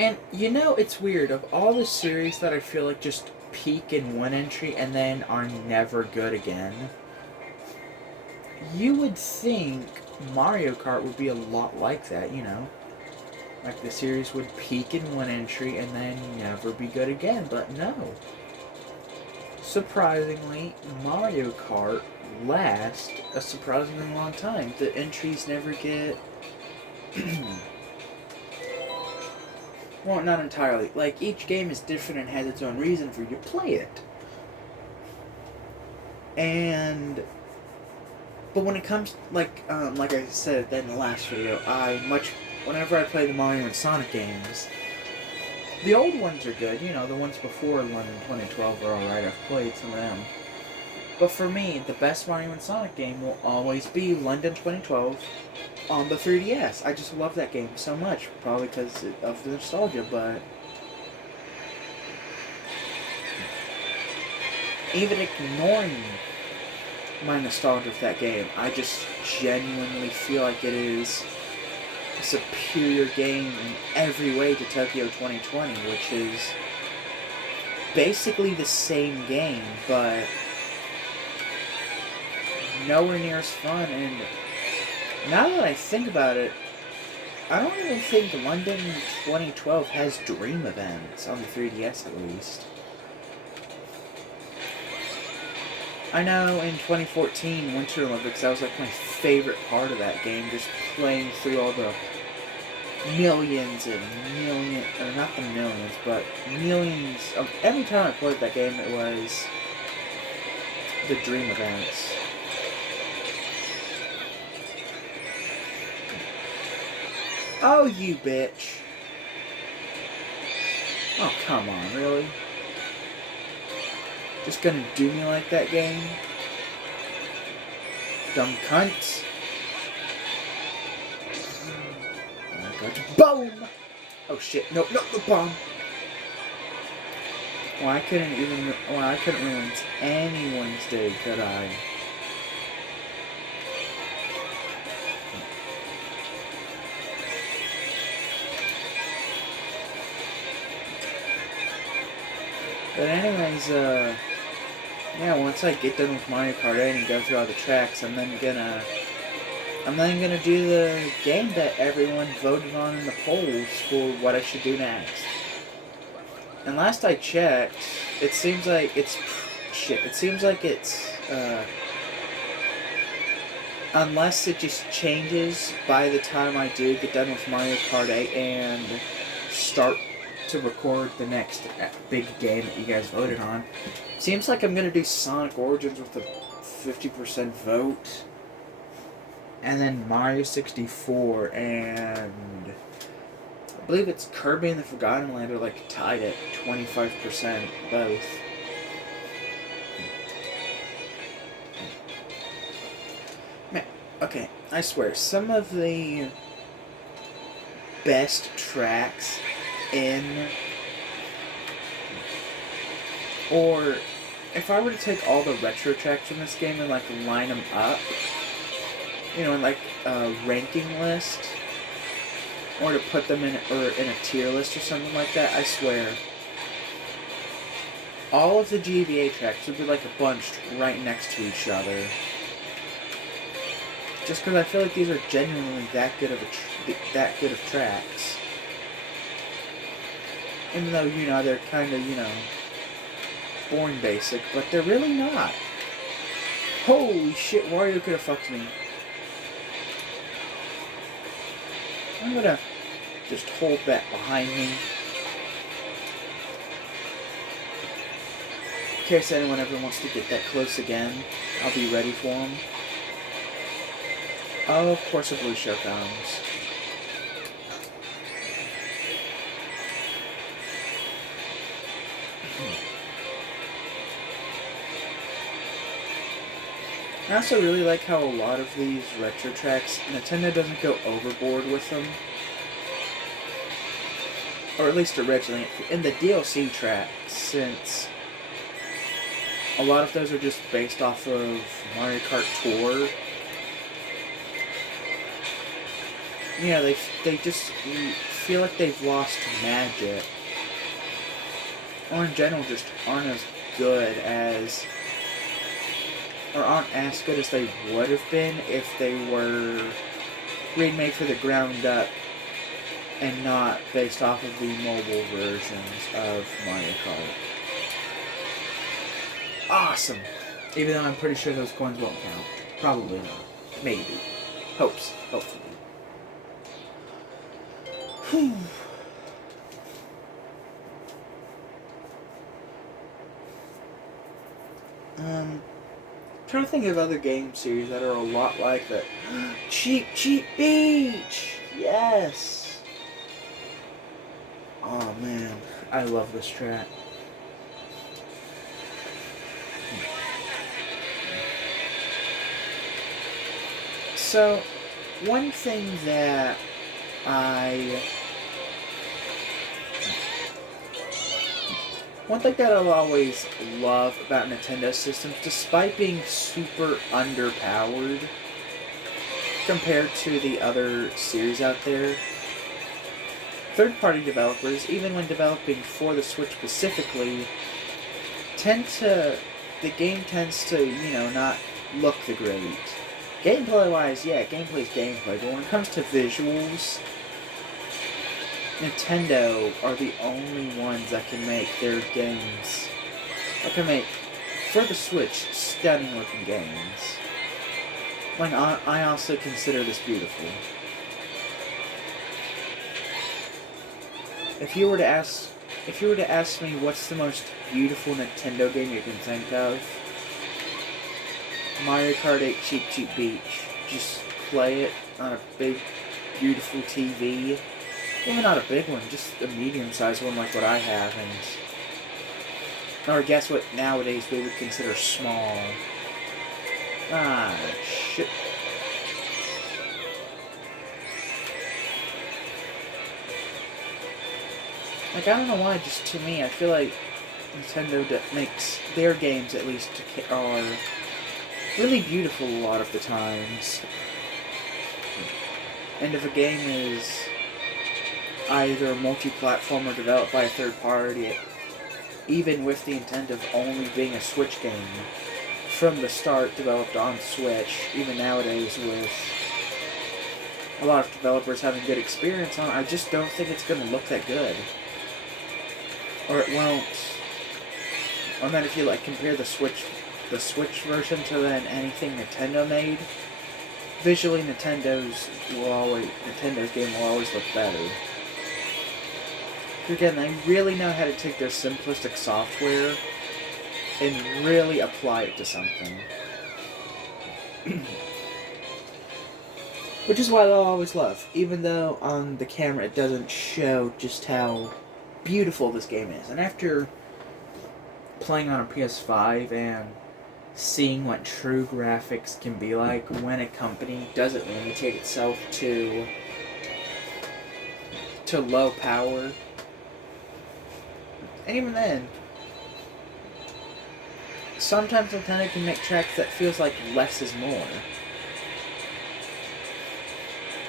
And you know, it's weird. Of all the series that I feel like just peak in one entry and then are never good again, you would think Mario Kart would be a lot like that, you know? Like the series would peak in one entry and then never be good again, but no. Surprisingly, Mario Kart lasts a surprisingly long time. The entries never get. Well, not entirely. Like, each game is different and has its own reason for you to play it. And. But when it comes, like I said in the last video, whenever I play the Mario and Sonic games, the old ones are good, you know, the ones before London 2012 are alright, I've played some of them. But for me, the best Mario and Sonic game will always be London 2012 on the 3DS. I just love that game so much, probably because of the nostalgia, but even ignoring my nostalgia for that game, I just genuinely feel like it is a superior game in every way to Tokyo 2020, which is basically the same game, but nowhere near as fun. And now that I think about it, I don't even think London 2012 has dream events on the 3DS at least. I know in 2014 Winter Olympics, that was like my favorite part of that game, just playing through all the millions and millions, or not the millions, but millions of, every time I played that game it was the dream events. Oh, you bitch. Oh, come on, really? Just gonna do me like that, game? Dumb cunts. Oh, God. Boom! Oh, shit. No, no, the bomb. Well, I couldn't ruin anyone's day, could I? But anyways, yeah, once I get done with Mario Kart 8 and go through all the tracks, I'm then gonna do the game that everyone voted on in the polls for what I should do next. And last I checked, it seems like it's unless it just changes by the time I do get done with Mario Kart 8 and start to record the next big game that you guys voted on. Seems like I'm gonna do Sonic Origins with a 50% vote, and then Mario 64, and I believe it's Kirby and the Forgotten Land are like tied at 25% both. Man, okay, I swear, some of the best tracks in, or if I were to take all the retro tracks from this game and like line them up, you know, in like a ranking list, or to put them in a tier list or something like that, I swear, all of the GBA tracks would be like a bunch right next to each other. Just because I feel like these are genuinely that good of tracks. Even though, you know, they're kind of, you know, boring basic, but they're really not. Holy shit, Wario could have fucked me. I'm gonna just hold that behind me. In case anyone ever wants to get that close again, I'll be ready for them. Oh, of course a blue shell comes. I also really like how a lot of these retro tracks, Nintendo doesn't go overboard with them. Or at least originally, in the DLC tracks, since a lot of those are just based off of Mario Kart Tour. You know, they just feel like they've lost magic. Or in general just aren't as good as, or aren't as good as they would have been if they were remade for the ground up and not based off of the mobile versions of Mario Kart. Awesome! Even though I'm pretty sure those coins won't count. Probably not. Maybe. Hopefully. Whew. Trying to think of other game series that are a lot like that. Cheap Beach! Yes! Oh man, I love this track. So, one thing that I'll always love about Nintendo systems, despite being super underpowered compared to the other series out there, third-party developers, even when developing for the Switch specifically, the game tends to, not look the great. Gameplay-wise, yeah, gameplay's gameplay, but when it comes to visuals, Nintendo are the only ones that can make their games, for the Switch, stunning looking games. Like, I also consider this beautiful. If you were to ask me what's the most beautiful Nintendo game you can think of, Mario Kart 8 Cheap Beach. Just play it on a big, beautiful TV. Maybe not a big one, just a medium-sized one like what I have, or guess what nowadays we would consider small. Ah, shit. Like, I don't know why, just to me, I feel like Nintendo makes their games, at least, are really beautiful a lot of the times. And if a game is either multi-platform or developed by a third party, even with the intent of only being a Switch game, from the start developed on Switch, even nowadays with a lot of developers having good experience on it, I just don't think it's going to look that good. Or it won't. Or then if you compare the Switch version to then anything Nintendo made, visually Nintendo's game will always look better. Again, they really know how to take their simplistic software and really apply it to something. Which is what I'll always love, even though on the camera it doesn't show just how beautiful this game is. And after playing on a PS5 and seeing what true graphics can be like when a company doesn't limitate itself to low power, and even then, sometimes Nintendo can make tracks that feels like less is more.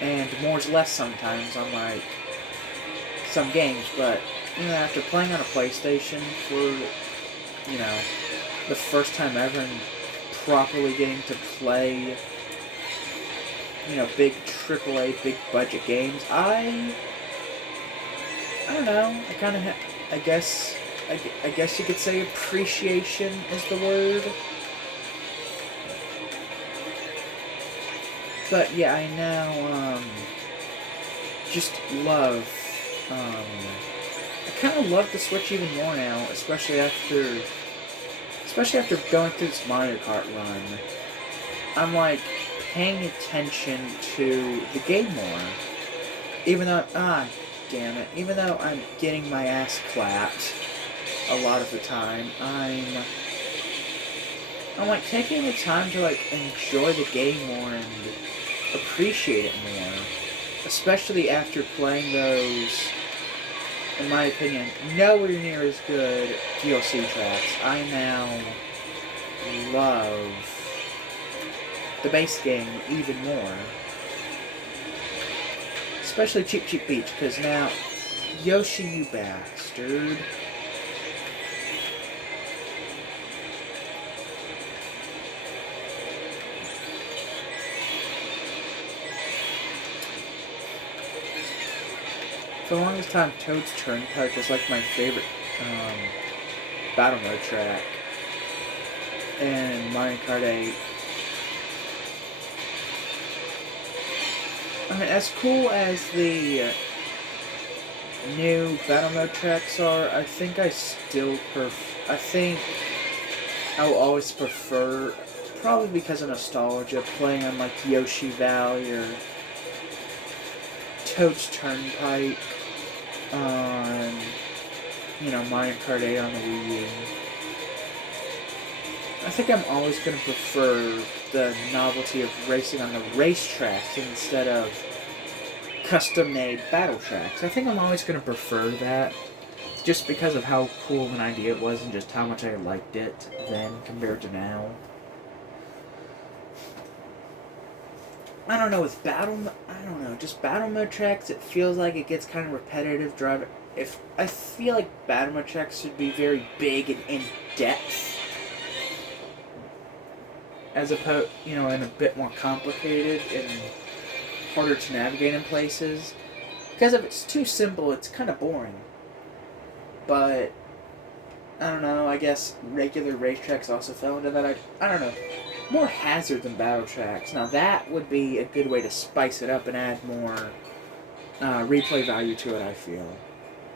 And more is less sometimes on, some games, but, after playing on a PlayStation for, the first time ever and properly getting to play, big AAA, big budget games, I don't know, I guess you could say appreciation is the word. But yeah, I now just love I kind of love the Switch even more now, especially after going through this Mario Kart run. I'm paying attention to the game more. Even though even though I'm getting my ass clapped a lot of the time, I'm taking the time to enjoy the game more and appreciate it more. Especially after playing those, in my opinion, nowhere near as good DLC tracks. I now love the base game even more. Especially Cheap Cheap Beach, because now, Yoshi, you bastard. For the longest time, Toad's Turnpike was like my favorite battle mode track in Mario Kart 8. I mean, as cool as the new battle mode tracks are, I think I think I will always prefer, probably because of nostalgia, playing on like Yoshi Valley or Toad's Turnpike on, Mario Kart 8 on the Wii U. I think I'm always going to prefer the novelty of racing on the racetracks instead of custom-made battle tracks. I think I'm always going to prefer that, just because of how cool of an idea it was and just how much I liked it then compared to now. I don't know, just battle mode tracks, it feels like it gets kind of repetitive. I feel like battle mode tracks should be very big and in-depth, as opposed, and a bit more complicated and harder to navigate in places. Because if it's too simple, it's kind of boring. But, I don't know, I guess regular racetracks also fell into that. I don't know. More hazard than battle tracks. Now that would be a good way to spice it up and add more replay value to it, I feel.